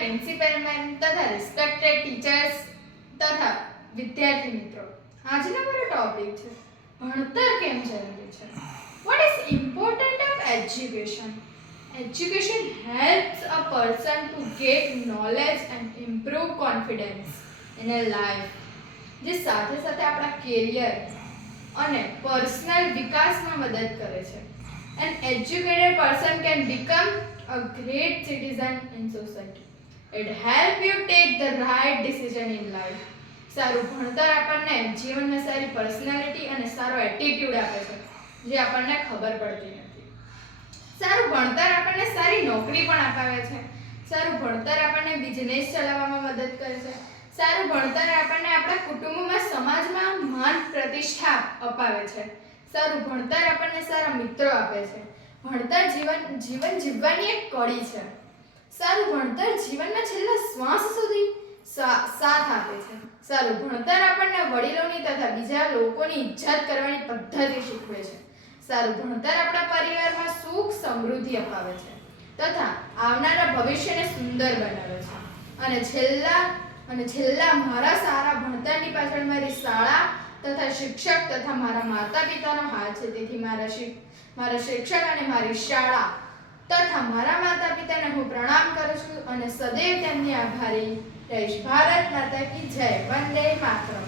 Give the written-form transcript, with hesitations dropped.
Principal ma'am તથા respected teachers તથા વિદ્યાર્થી મિત્રો, આજનો મારો ટોપિક છે ભણતર કેમ જરૂરી છે. What is important of education? Education helps a person to get knowledge and improve confidence in a life. જે સાથે સાથે આપણા કેરિયર અને પર્સનલ વિકાસમાં મદદ કરે છે. An educated person can become a great citizen in society. It helps you take the right decision in life. સારું ભણતર આપણને જીવનમાં સારી પર્સનાલિટી અને સારો એટીટ્યુડ આપે છે, જે આપણને ખબર પડતી નથી. સારું ભણતર આપણને સારી નોકરી પણ અપાવે છે. સારું ભણતર આપણને બિઝનેસ ચલાવવામાં મદદ કરે છે. સારું ભણતર આપણને આપણા કુટુંબમાં સમાજમાં માન પ્રતિષ્ઠા અપાવે છે. સારું ભણતર આપણને સારા મિત્રો આપે છે. ભણતર જીવન જીવવાની એક કડી છે. સારું ભણતર જીવનના છેલ્લા શ્વાસ સુધી સાથ આપે છે. સારું ભણતર આપણને વડીલોની તથા બીજા લોકોની ઇજ્જત કરવાની પદ્ધતિ શીખવે છે. સારું ભણતર આપણા પરિવારમાં સુખ સમૃદ્ધિ અપાવે છે તથા આવનારા ભવિષ્યને સુંદર બનાવે છે. અને છેલ્લા મારા સારા ભણતરની પાછળ મારી શાળા તથા શિક્ષક તથા મારા માતા પિતાનો હાથ છે. તેથી મારા શિક્ષક અને મારી શાળા તથા મારા માતા પિતાને હું પ્રણામ કરું છું અને સદૈવ તેમની આભારી રહીશ. ભારત માતા કી જય. વંદે માતરમ.